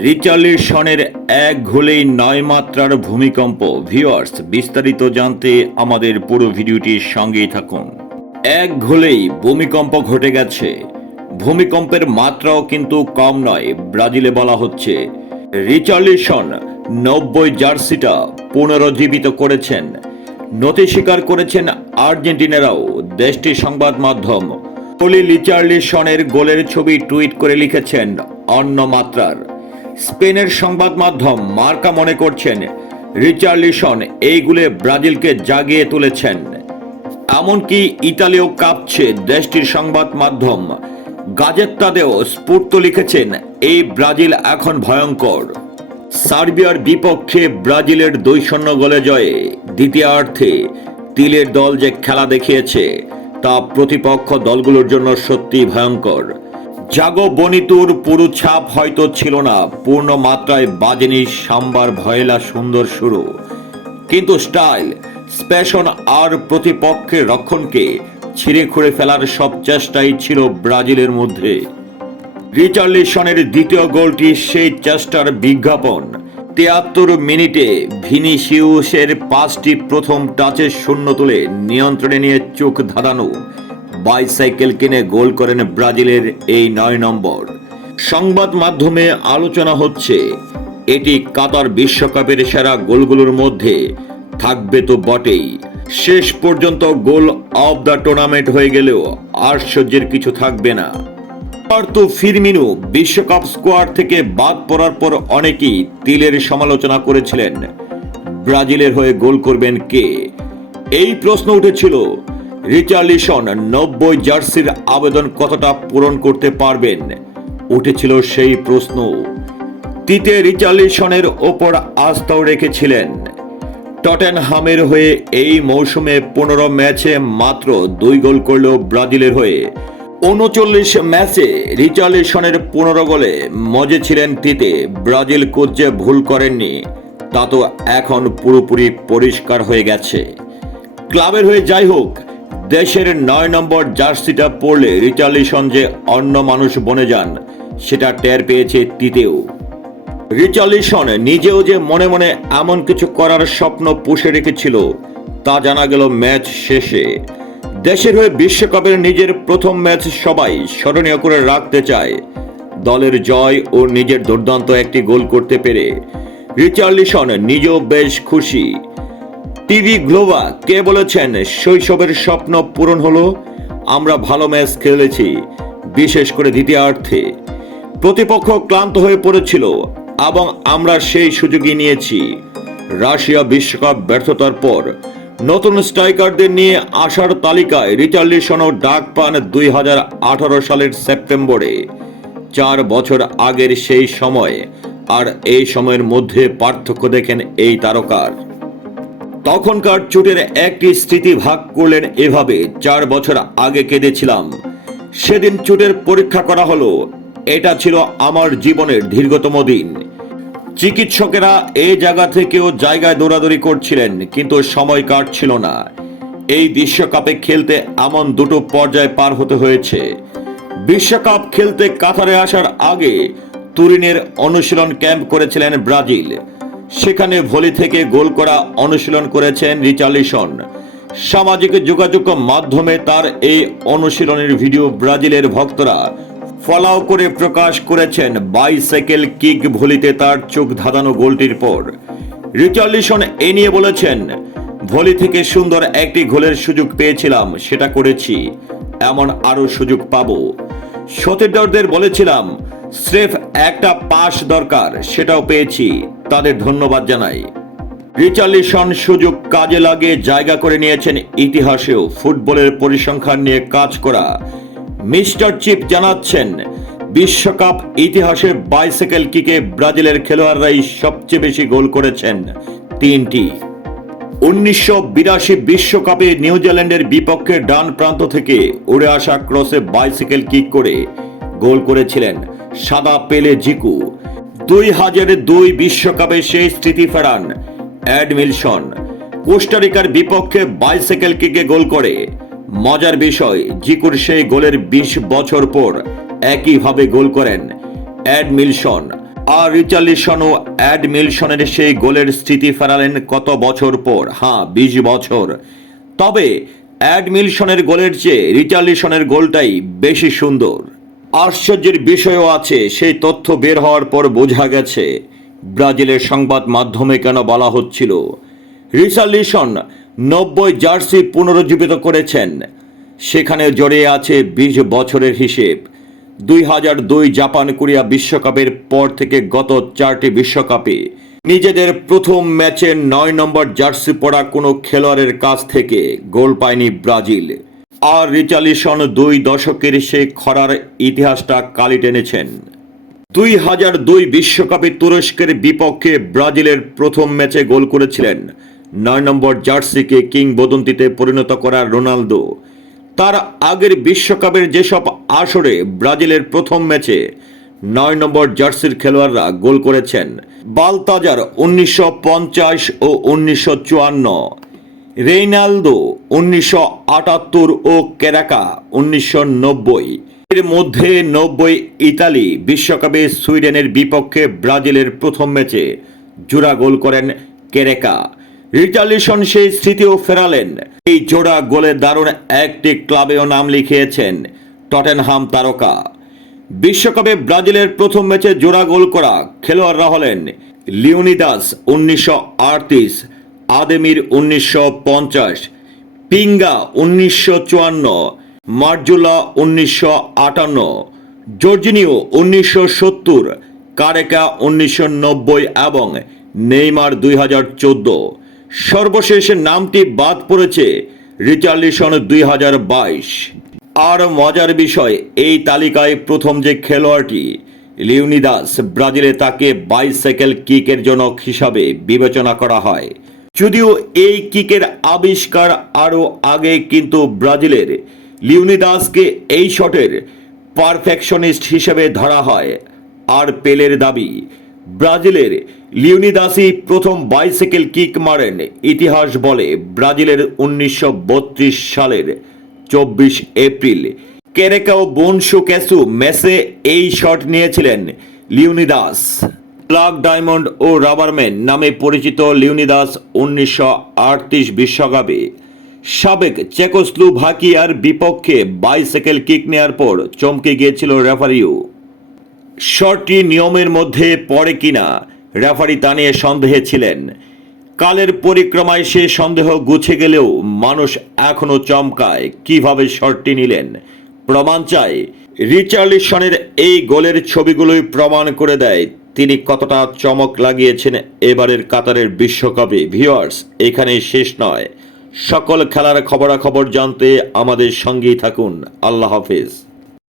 রিচার্লিসনের এক গোলেই ৯ মাত্রার ভূমিকম্প। ভিউয়ার্স, বিস্তারিত জানতে আমাদের পুরো ভিডিওটির সঙ্গেই থাকুন। এক গোলেই ভূমিকম্প ঘটে গেছে। ভূমিকম্পের মাত্রাও কিন্তু কম নয়। ব্রাজিলে বলা হচ্ছে রিচার্লিসন ৯০ জার্সিটা পুনরুজ্জীবিত করেছেন। নথি স্বীকার করেছেন আর্জেন্টিনারাও। দেশটির সংবাদ মাধ্যম রিচার্লিসনের গোলের ছবি টুইট করে লিখেছেন অন্য মাত্রার। স্পেনের সংবাদ মাধ্যম মার্কা মনে করছেন রিচার্লিসন এই গোলে ব্রাজিলকে জাগিয়ে তুলেছেন। এমনকি ইতালিও কাঁপছে। দেশটির সংবাদ মাধ্যম গাজেত্তাদেও স্ফূর্ত লিখেছেন এই ব্রাজিল এখন ভয়ঙ্কর। সার্বিয়ার বিপক্ষে ব্রাজিলের ২-০ গোলে জয়ে দ্বিতীয়ার্ধে তিলের দল যে খেলা দেখিয়েছে তা প্রতিপক্ষ দলগুলোর জন্য সত্যি ভয়ঙ্কর। জাগো বনিতুর পুরো ছাপ হয়তো ছিল না, পূর্ণ মাত্রায় বাজেনি সাম্বার ভয়েলা সুন্দর শুরু, কিন্তু স্টাইল, স্পেশন আর প্রতিপক্ষের রক্ষণকে ছিঁড়ে খুঁড়ে ফেলার সব চেষ্টাই ছিল ব্রাজিলের মধ্যে। রিচার্লিসনের দ্বিতীয় গোলটি সেই চেষ্টার বিজ্ঞাপন। ৭৩ মিনিটে ভিনিসিউসের ৫টি প্রথম টাচে শূন্য তুলে নিয়ন্ত্রণে নিয়ে চোখ ধাঁধানো বাইসাইকেল কিনে গোল করেন ব্রাজিলের এই ৯ নম্বর। সংবাদ মাধ্যমে আলোচনা হচ্ছে এটি কাতার বিশ্বকাপের সেরা গোলগুলোর মধ্যে থাকবে তো বটেই। শেষ পর্যন্ত গোল অব দ্য টুর্নামেন্ট হয়ে গেলেও আশ্চর্যের কিছু থাকবে না। তো ফিরমিনো বিশ্বকাপ স্কোয়াড থেকে বাদ পড়ার পর অনেকেই তিলের সমালোচনা করেছিলেন। ব্রাজিলের হয়ে গোল করবেন কে, এই প্রশ্ন উঠেছিল। রিচার্লিসন ৯০ জার্সির আবেদন কতটা পূরণ করতে পারবেন, উঠেছিল সেই প্রশ্ন। তিতে রিচার্লিসনের ওপর আস্থাও রেখেছিলেন। টটেনহামের হয়ে এই মৌসুমে ১৫ ম্যাচে মাত্র ২ গোল করলেও ব্রাজিলের হয়ে ৩৯ ম্যাচে রিচার্লিসনের ১৫ গোলে মজে ছিলেন তিতে। ব্রাজিল কোচ যে ভুল করেননি তা তো এখন পুরোপুরি পরিষ্কার হয়ে গেছে। ক্লাবের হয়ে যাই হোক, দেশের ৯ নম্বর জার্সিটা পরলে রিচার্লিসন যে অন্য মানুষ বনে যান সেটা টের পেয়েছে তিতেও। রিচার্লিসন নিজেও যে মনে মনে এমন কিছু করার স্বপ্ন পুষে রেখেছিল তা জানা গেল ম্যাচ শেষে। দেশের হয়ে বিশ্বকাপের নিজের প্রথম ম্যাচ সবাই স্মরণীয় করে রাখতে চায়। দলের জয় ও নিজের দুর্দান্ত একটি গোল করতে পেরে রিচার্লিসন নিজেও বেশ খুশি। টিভি গ্লোবা কে বলেছেন শৈশবের স্বপ্ন পূরণ হলো, আমরা ভালো ম্যাচ খেলেছি, বিশেষ করে দ্বিতীয়ার্ধে প্রতিপক্ষ ক্লান্ত হয়ে পড়েছিল এবং আমরা সেই সুযোগই নিয়েছি। রাশিয়া বিশ্বকাপ ব্যর্থতার পর নতুন স্ট্রাইকারদের নিয়ে আসার তালিকায় রিচার্লিসনও ডাক পান ২০১৮ সালের সেপ্টেম্বরে। ৪ বছর আগের সেই সময় আর এই সময়ের মধ্যে পার্থক্য দেখেন এই তারকার। তখনকার চোটের একটি স্মৃতি ভাগ করলেন এভাবে, ৪ বছর আগে কেঁদেছিলাম, সেদিন চোটের পরীক্ষা করা হলো, এটা ছিল আমার জীবনের দীর্ঘতম দিন। চিকিৎসকেরা এই জায়গা থেকেও জায়গায় দৌড়াদৌড়ি করছিলেন, কিন্তু সময় কাটছিল না। এই বিশ্বকাপে খেলতে এমন দুটো পর্যায় পার হতে হয়েছে। বিশ্বকাপ খেলতে কাতারে আসার আগে তুরিনের অনুশীলন ক্যাম্প করেছিলেন ব্রাজিল। সেখানে ভলি থেকে গোল করা অনুশীলন করেছেন রিচার্লিসন। সামাজিক যোগাযোগ মাধ্যমে তার এই অনুশীলনের ভিডিও ব্রাজিলের ভক্তরা ফলো করে প্রকাশ করেছেন। বাইসাইকেল কিক ভলিতে তার চোখ ধাঁধানো গোলটির পর রিচার্লিসন এ নিয়ে বলেছেন, ভলি থেকে সুন্দর একটি গোলের সুযোগ পেয়েছিলাম, সেটা করেছি, এমন আরো সুযোগ পাবো। সতীর্থদের বলেছিলাম স্রেফ একটা পাস দরকার, সেটাও পেয়েছি, তাদের ধন্যবাদ জানাই। রিচার্লিসন সুযোগ কাজে লাগিয়ে জায়গা করে নিয়েছেন ইতিহাসেও। ফুটবলের পরিসংখ্যান নিয়ে কাজ করা মিস্টার চিপ জানাচ্ছেন, বিশ্বকাপ ইতিহাসে বাইসাইকেল কিকে ব্রাজিলের খেলোয়াড়রাই সবচেয়ে বেশি গোল করেছেন, ৩টি। ১৯৮২ বিশ্বকাপে নিউজিল্যান্ডের বিপক্ষে ডান প্রান্ত থেকে উড়ে আসা ক্রসে বাইসাইকেল কিক করে গোল করেছিলেন সাদা পেলে জিকু। ২০০২ বিশ্বকাপে সেই স্মৃতি ফেরান এডমিলসন। কোস্টারিকার বিপক্ষে বাইসাইকেল কিকে গোল করে। মজার বিষয়, জিকুর সেই গোলের ২০ বছর পর একইভাবে গোল করেন এডমিলসন। আর রিচার্লিসন ও অ্যাডমিলসনের সেই গোলের স্মৃতি ফেরালেন কত বছর পর, 20 বছর। তবে অ্যাডমিলসনের গোলের চেয়ে রিচার্লিসনের গোলটাই বেশি সুন্দর। আশ্চর্যের বিষয়ও আছে, সেই তথ্য বের হওয়ার পর বোঝা গেছে ব্রাজিলের সংবাদ মাধ্যমে কেন বলা হচ্ছিল রিচার্লিসন 90 জার্সি পুনরুজ্জীবিত করেছেন। সেখানে জড়িয়ে আছে 20 বছরের হিসেব। 2002 জাপান কোরিয়া বিশ্বকাপের পর থেকে গত 4টি বিশ্বকাপে নিজেদের প্রথম ম্যাচে 9 নম্বর জার্সি পরা কোনো খেলোয়াড়ের কাছ থেকে গোল পায়নি ব্রাজিল। আর রিচার্লিসন 2 দশকের সেই খরার ইতিহাসটা কালি টেনেছেন। 2002 বিশ্বকাপে তুরস্কের বিপক্ষে ব্রাজিলের প্রথম ম্যাচে গোল করেছিলেন 9 নম্বর জার্সিকে কিংবদন্তিতে পরিণত করা রোনালদো। তার আগের বিশ্বকাপের যেসব আসরে ব্রাজিলের প্রথম ম্যাচে 9 নম্বর জার্সির খেলোয়াড়রা গোল করেছেন, বালতাজার 1950 ও 1954, রেইনালদো 1978 ও কেরাকা 1990। এর মধ্যে 90 ইতালি বিশ্বকাপে সুইডেনের বিপক্ষে ব্রাজিলের প্রথম ম্যাচে জোড়া গোল করেন কেরেকা। রিচার্লিসন সেই স্মৃতিও ফেরালেন। এই জোড়া গোলে দারুণ একটি ক্লাবেও নাম লিখিয়েছেন টটেনহাম তারকা। বিশ্বকাপে ব্রাজিলের প্রথম ম্যাচে জোড়া গোল করা খেলোয়াড়রা হলেন লিওনিদাস 1938, আদেমির 1950, পিঙ্গা 1954, মার্জুলা 1958, জর্জিনিও 1970, কারেকা 1990 এবং নেইমার 2014। সর্বশেষ নামটি বাদ পড়েছে রিচার্লিসন 2022। আর মজার বিষয়, এই তালিকায় প্রথম যে খেলোয়াড়টি লিওনিদাস, ব্রাজিলে তাকে বাইসাইকেল কিকের জনক হিসাবে বিবেচনা করা হয়। যদিও এই কিকের আবিষ্কার আরও আগে, কিন্তু ব্রাজিলের লিওনিদাসকে এই শটের পারফেকশনিস্ট হিসেবে ধরা হয়। আর পেলের দাবি, ব্রাজিলের লিওনিদাসই প্রথম বাইসাইকেল কিক মারেন। ইতিহাস বলে ব্রাজিলের 1932 সালের 24 এপ্রিল কেরেকা ও বনসু ক্যাসু ম্যাচে এই শট নিয়েছিলেন লিওনিদাস। ব্ল্যাক ডায়মন্ড ও রাবারম্যান নামে পরিচিত লিওনিদাস 1938 বিশ্বকাপে সাবেক চেকোস্লোভাকিয়ার বিপক্ষে বাইসাইকেল কিক নেওয়ার পর চমকে গিয়েছিল রেফারিও। শটটি নিয়মের মধ্যে পড়ে কিনা রেফারি তা নিয়ে সন্দেহে ছিলেন। কালের পরিক্রমায় সে সন্দেহ গুছে গেলেও মানুষ এখনো চমকায় কিভাবে শটটি নিলেন। প্রমাণ চাই, রিচার্লিসনের এই গোলের ছবিগুলোই প্রমাণ করে দেয় তিনি কতটা চমক লাগিয়েছেন এবারের কাতারের বিশ্বকাপে। ভিউয়ার্স, এখানেই শেষ নয়, সকল খেলার খবরাখবর জানতে আমাদের সঙ্গেই থাকুন। আল্লাহ হাফেজ।